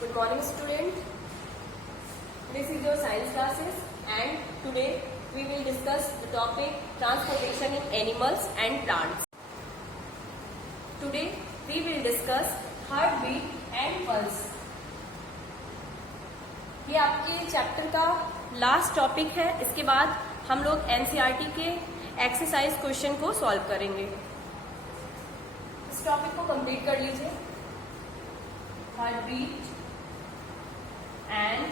Good morning, student. This is your science classes, and today we will discuss the topic transportation in animals and plants. Today we will discuss heartbeat and pulse. ये आपके चैप्टर का last topic है. इसके बाद हम लोग एनसीईआरटी के exercise question को सॉल्व करेंगे. इस टॉपिक को कंप्लीट कर लीजिए. heartbeat and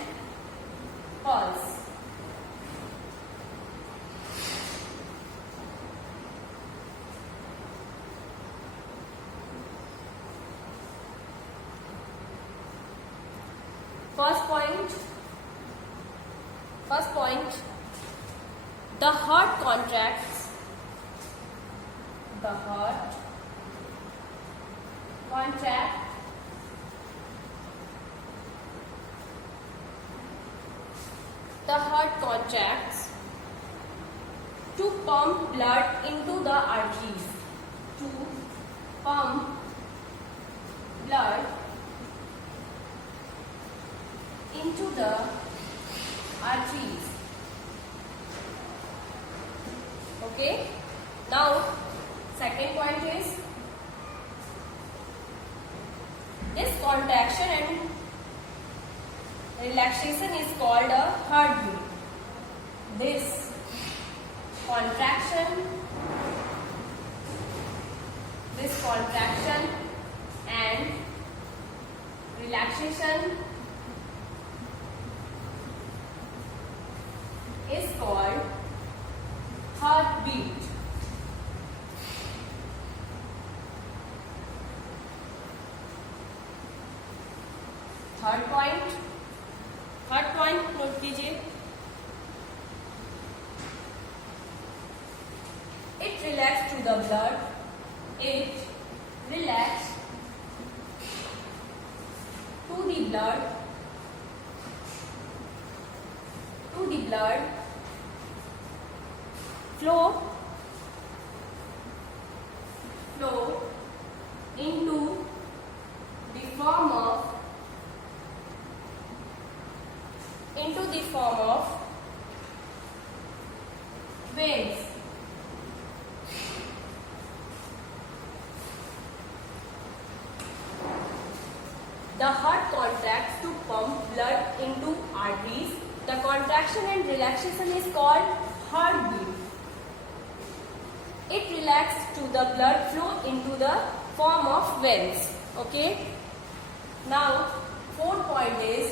pulse. First point, the heart contracts. The heart contracts. The heart contracts to pump blood into the arteries. To pump blood into the arteries. Okay. Now, second point is this contraction and relaxation is called a heartbeat. This contraction and relaxation is called heartbeat. Third point note कीजिए. It relaxes to the blood. It relaxes to the blood. Flow into the form of veins. The heart contracts to pump blood into arteries. The contraction and relaxation is called heartbeat. It relaxes to the blood flow into the form of veins. Okay. Now, fourth point is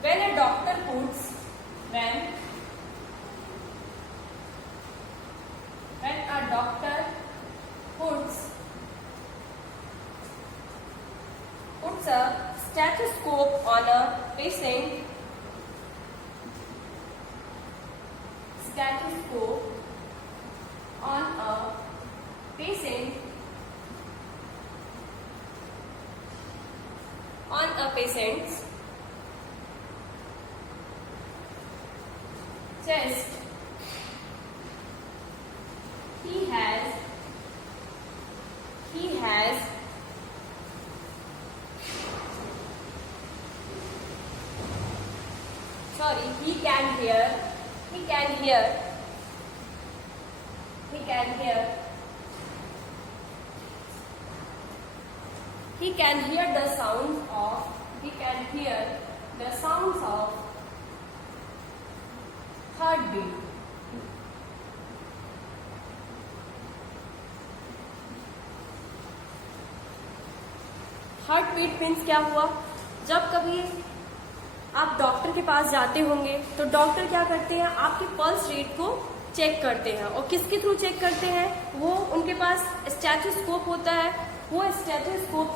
when a doctor puts a stethoscope on a patient. Patient's chest, he can hear the sounds of heartbeat. Heartbeat means क्या हुआ? जब कभी आप डॉक्टर के पास जाते होंगे तो डॉक्टर क्या करते हैं, आपके पल्स रेट को चेक करते हैं. और किसके थ्रू चेक करते हैं? वो उनके पास स्टेथोस्कोप होता है. वो स्टेथोस्कोप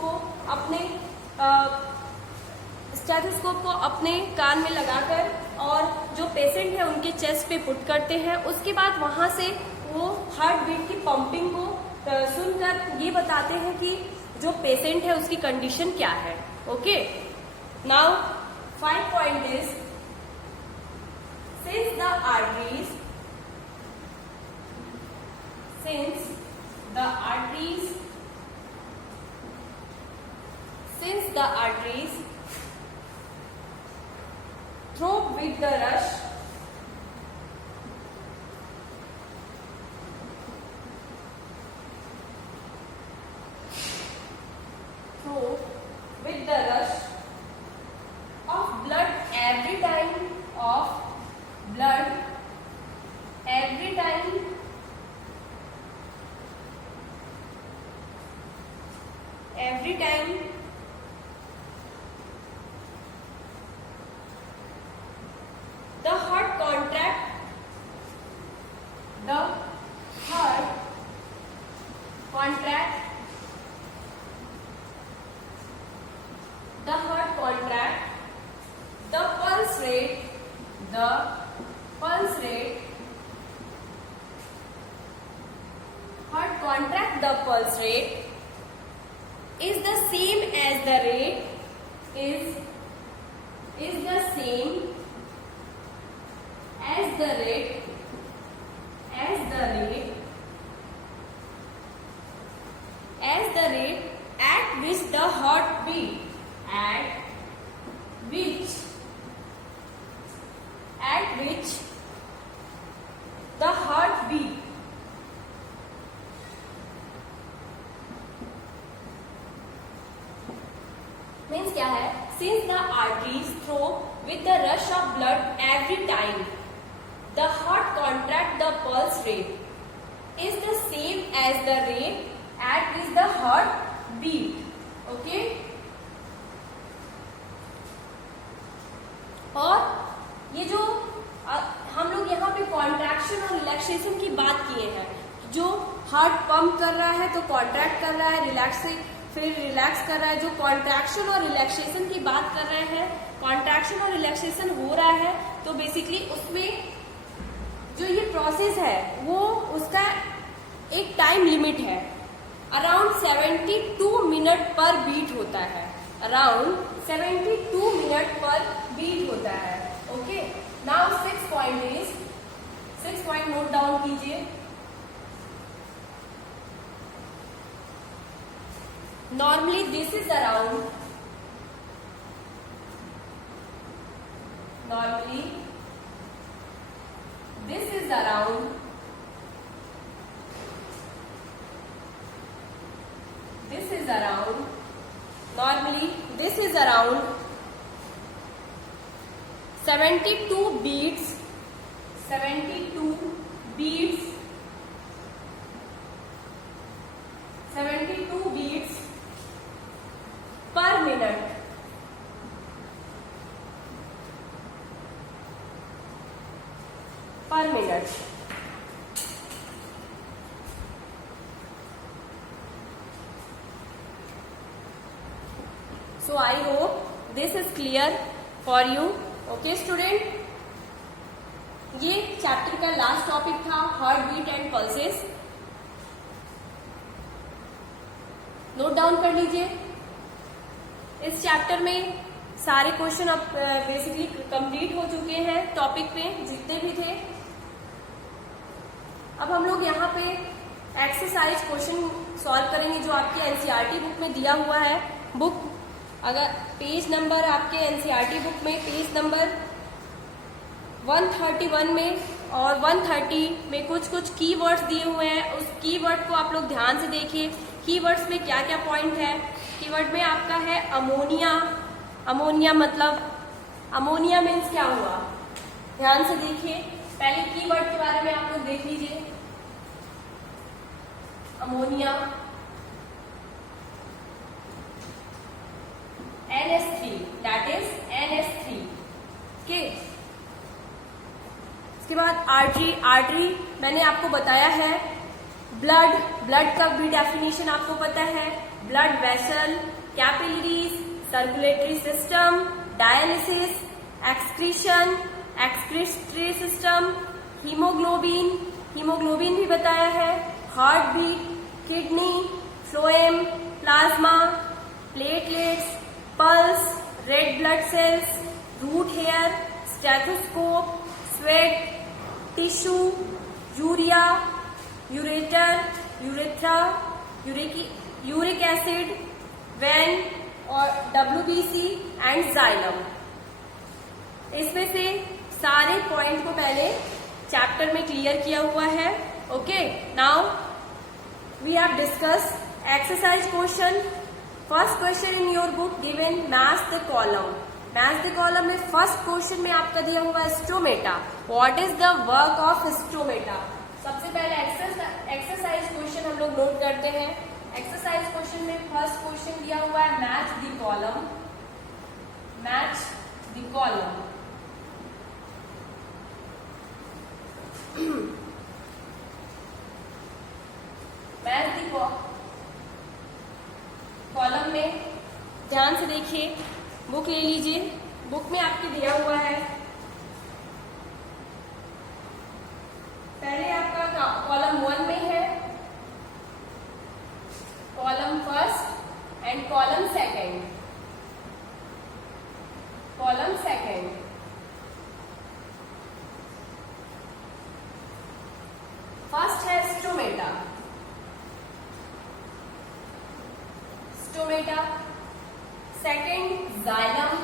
को अपने कान में लगाकर और जो पेशेंट है उनके चेस्ट पे पुट करते हैं. उसके बाद वहां से वो हार्ट बीट की पंपिंग को सुनकर ये बताते हैं कि जो पेशेंट है उसकी कंडीशन क्या है. Okay. Now 5 point is throb with the rush of blood every time the heart contract the pulse rate heart contract the pulse rate is the same as the rate is the same as the rate at which the heart beat the heart beat means क्या है? Since the arteries throb with the rush of blood every time the heart contract the pulse rate is the same as the rate at which the heart beat. Okay? और ये जो हम लोग यहाँ पे कॉन्ट्रैक्शन और रिलैक्सेशन की बात किए हैं, जो हार्ट पंप कर रहा है तो कॉन्ट्रैक्ट कर रहा है, फिर रिलैक्स कर रहा है। जो कॉन्ट्रैक्शन और रिलैक्सेशन की बात कर रहे हैं, कॉन्ट्रैक्शन और रिलैक्सेशन हो रहा है तो बेसिकली उसमें जो ये प्रोसेस है वो उसका एक टाइम लिमिट है, अराउंड 72 मिनट पर बीट होता है, अराउंड 72 मिनट पर बीट होता है। Okay, now 6 point note down कीजिए। Normally this is around 72 beats per minute. So I hope this is clear for you. Okay student, ये चैप्टर का लास्ट टॉपिक था, heart beat and pulses. Note down कर लीजिए। इस चैप्टर में सारे क्वेश्चन अब बेसिकली कंप्लीट हो चुके हैं, टॉपिक पे जितने भी थे। अब हम लोग यहाँ पे एक्सरसाइज क्वेश्चन सॉल्व करेंगे जो आपके एनसीईआरटी बुक में दिया हुआ है। बुक अगर पेज नंबर आपके एनसीईआरटी बुक में पेज नंबर 131 में और 130 में कुछ कीवर्ड्स दिए हुए हैं। उस कीवर्ड को आप लोग ध्यान से देखिए। कीवर्ड्स में क्या क्या पॉइंट है। कीवर्ड में आपका है अमोनिया। अमोनिया मतलब अमोनिया मीन्स क्या हुआ, ध्यान से देखिए। पहले कीवर्ड के बारे में आप लोग देख लीजिए। Ammonia, NH3, that is NH3। Okay, इसके बाद आर्टरी मैंने आपको बताया है। ब्लड का भी डेफिनेशन आपको पता है। Blood vessel, capillaries, circulatory system, dialysis, excretory system, haemoglobin भी बताया है। Heart beat, kidney, phloem, plasma, platelets, pulse, red blood cells, root hair, stethoscope, sweat, tissue, urea, urethra, uric acid, vein और WBC एंड जाइलम। इसमें से सारे पॉइंट को पहले चैप्टर में क्लियर किया हुआ है. Okay, now we have discuss exercise question. First question in your book given match the column. Match the column में फर्स्ट क्वेश्चन में आपका दिया हुआ है stomata. What is the work of stomata? सबसे पहले एक्सरसाइज क्वेश्चन हम लोग नोट करते हैं. एक्सरसाइज क्वेश्चन में फर्स्ट क्वेश्चन दिया हुआ है match the column. Match the column. Match the column में ध्यान से देखिए, बुक ले लीजिए. बुक में आपके दिया हुआ है पहले आपका कॉलम 1 में है column first and column second. Column second first है stomata. Stomata. Second xylem.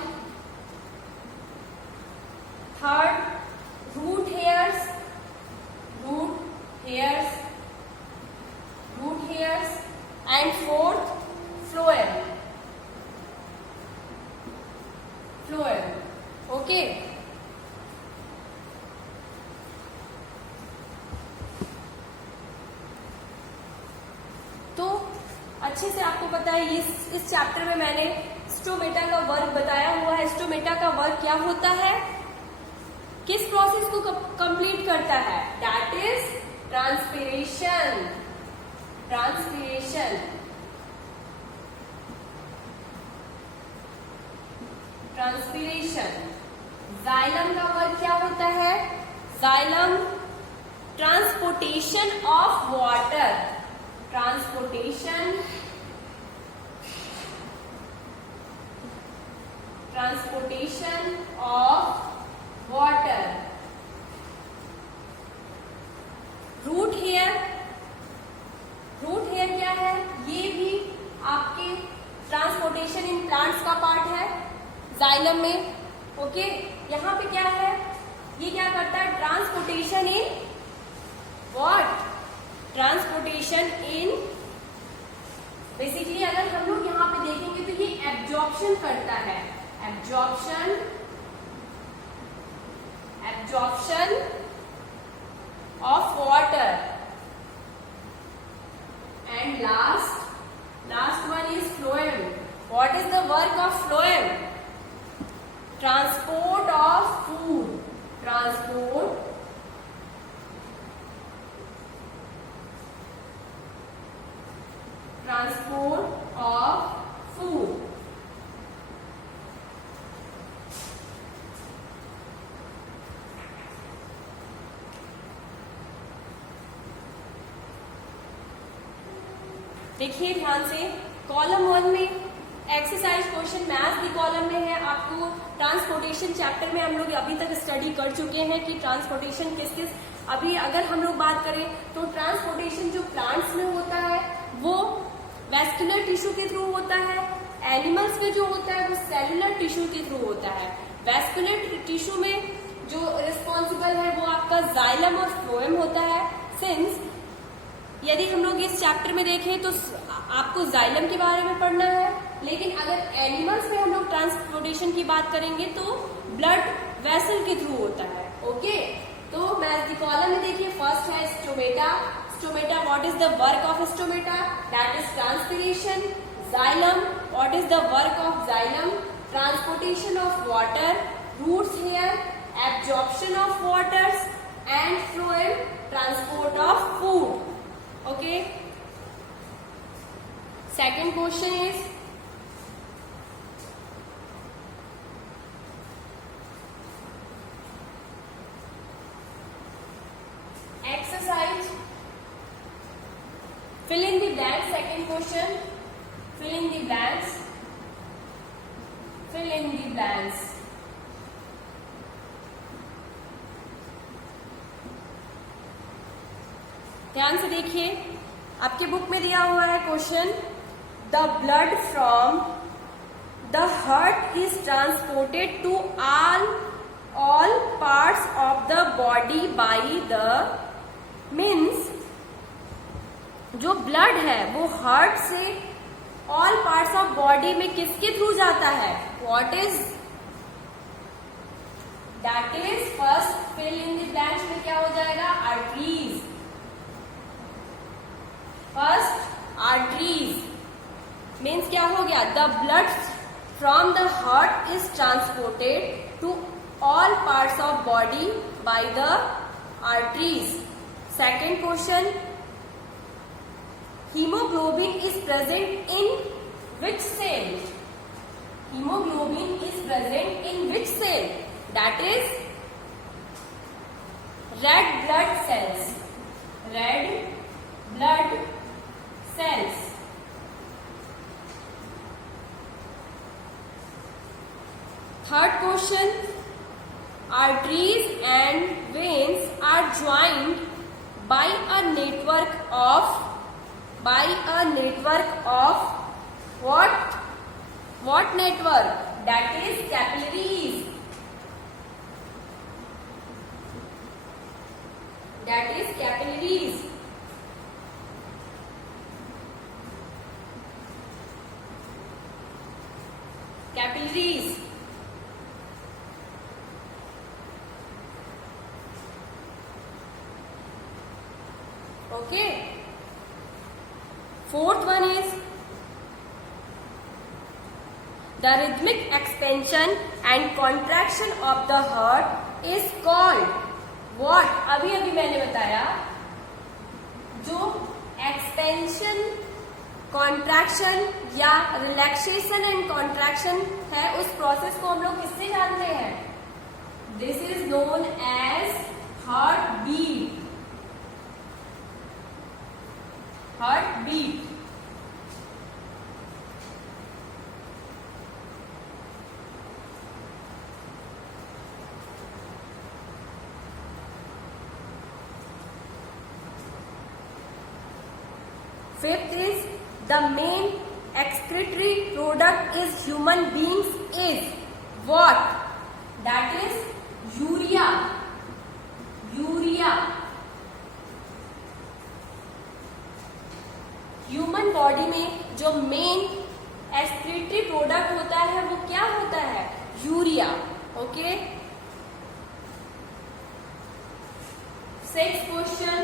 Third root hairs. Root hairs. Root hairs. And fourth phloem. Phloem. Okay, तो अच्छे से आपको पता है इस चैप्टर में मैंने स्टोमेटा का वर्क बताया हुआ है. स्टोमेटा का वर्क क्या होता है, किस प्रोसेस को कंप्लीट करता है? That is transpiration. Transpiration. Transpiration. Xylem का वर्क क्या होता है? Xylem transportation of water. Transportation. Transportation of water. Root hair. Root hair क्या है? ये भी आपके ट्रांसपोर्टेशन इन प्लांट्स का पार्ट है जाइलम में. ओके, यहाँ पे क्या है, ये क्या करता है? Transportation in what? Transportation in, basically अगर हम लोग यहाँ पे देखेंगे तो ये एब्जॉर्प्शन करता है. Absorption. Absorption of water. And last one is phloem. What is the work of phloem? Transport of food. Transport. Transport of food. देखिए ध्यान से, कॉलम 1 में exercise question math the column में है. आपको ट्रांसपोर्टेशन चैप्टर में हम लोग अभी तक स्टडी कर चुके हैं कि ट्रांसपोर्टेशन किस किस. अभी अगर हम लोग बात करें तो ट्रांसपोर्टेशन जो प्लांट्स में होता है वो वैस्कुलर टिश्यू के थ्रू होता है. एनिमल्स में जो होता है वो सेलुलर टिश्यू के थ्रू होता है. वैस्कुलर टिश्यू में जो रिस्पॉन्सिबल है वो आपका जाइलम और फ्लोएम होता है. सिंस यदि हम लोग इस चैप्टर में देखें तो आपको जाइलम के बारे में पढ़ना है, लेकिन अगर एनिमल्स में हम लोग ट्रांसपोर्टेशन की बात करेंगे तो ब्लड वेसल के थ्रू होता है. ओके, तो मैथ द कॉलम में देखिए फर्स्ट है stomata. Stomata, what is the work of stomata? That is transpiration. Xylem, what is the work of xylem? Transportation of water. Roots hair, absorption of waters. And phloem, transport of food. Okay, second question is exercise fill in the blanks. Second question, fill in the blanks. Fill in the blanks. ध्यान से देखिए, आपके बुक में दिया हुआ है question, the blood from the heart is transported to all body by the means जो blood है वो हार्ट से ऑल पार्ट्स ऑफ बॉडी में किसके थ्रू जाता है? What is that is first fill in the blanks में क्या हो जाएगा? आर्टरीज. फर्स्ट आर्टरीज मीन्स क्या हो गया? The blood from the heart is transported to all parts of body by the arteries. Second question, hemoglobin is present in which cell? Hemoglobin is present in which cell? That is red blood cells. Red blood cells. Third question, arteries and veins are joined by a network of what network? That is capillaries. That is capillaries. Capillaries. Okay. Fourth one is the rhythmic expansion and contraction of the heart is called what? अभी मैंने बताया जो expansion, contraction या relaxation and contraction है उस process को हम लोग किससे जानते हैं? This is known as heart beat. Heart beat. Fifth is the main excretory product is human beings is what? That is urea. Urea. Human body में जो मेन एक्सक्रीटरी प्रोडक्ट होता है वो क्या होता है? Urea. Okay. Sixth question,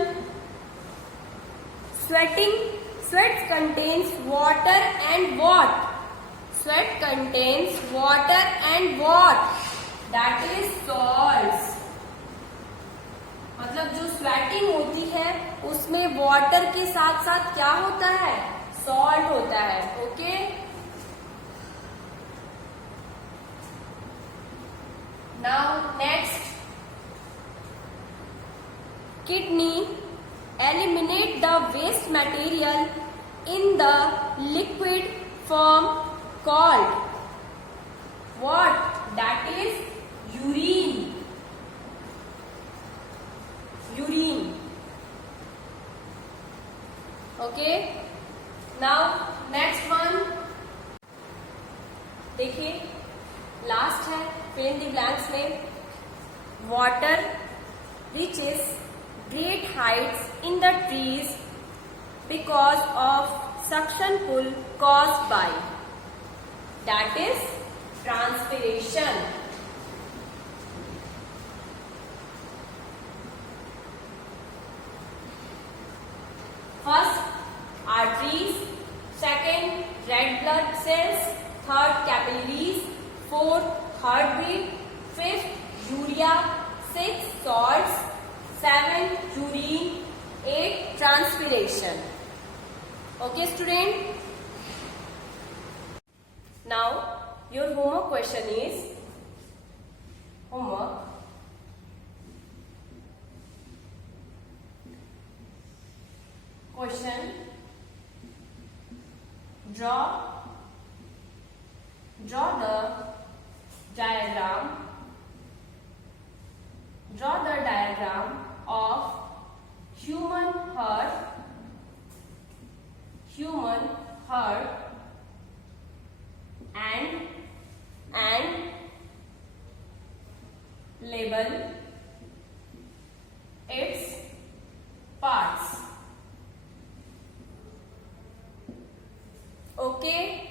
sweat contains water and what? Sweat contains water and what? That is salts. मतलब जो स्वेटिंग होती है उसमें वाटर के साथ साथ क्या होता है? सॉल्ट होता है. Okay. Now next, kidney eliminate the waste material in the liquid form called what? That is urine. Urine. Okay. Now next one. देखिए लास्ट है fill in the blanks में water reaches great heights in the trees because of suction pull caused by, that is transpiration. First arteries, second red blood cells, third capillaries, fourth heartbeat, fifth urea, sixth salts, 7 urine, 8 transpiration. Okay student. Now your homework question is question, draw the diagram of human heart and label Okay.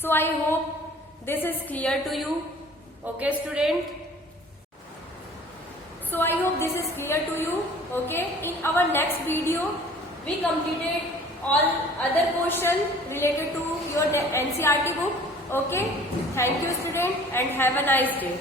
So I hope this is clear to you. Okay, student. So I hope this is clear to you. Okay. In our next video, we completed all other question related to your NCERT book. Okay. Thank you, student, and have a nice day.